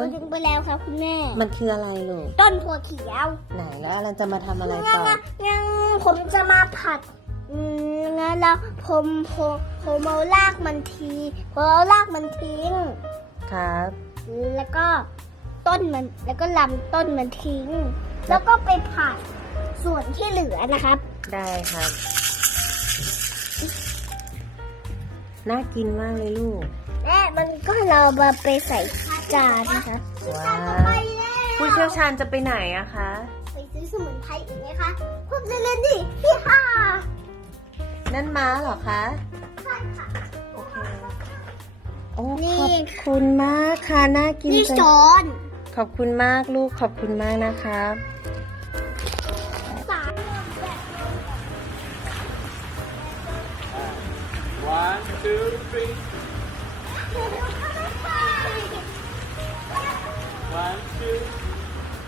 เราดึงไปแล้วครับคุณแม่ มันคืออะไรลูก ต้นถั่วเขียวไหนแล้วเราจะมาทำอะไรต่อ งั้นผมจะมาผัด อืมงั้นแล้วผมผมผมเอารากมันทีผมเอารากมันทิ้ง ครับ แล้วก็ต้นมันแล้วก็ลำต้นมันทิ้ง แล้วก็ไปผัดส่วนที่เหลือนะครับ ได้ครับ น่ากินมากเลยลูก และมันก็เรามาไปใส่ จารย์นะคะผู้เชี่ยวชาญจะไปไหนอะคะไปซื้อสมุนไพรอีกไหมคะพวกเล่นๆดิพี่ค่านั่นม้าเหรอคะใช่ค่ะโอเคโอ้ขอบคุณมากค่ะน่ากินนี่ช้อนขอบคุณมากลูกขอบคุณมากนะคะ1 2 3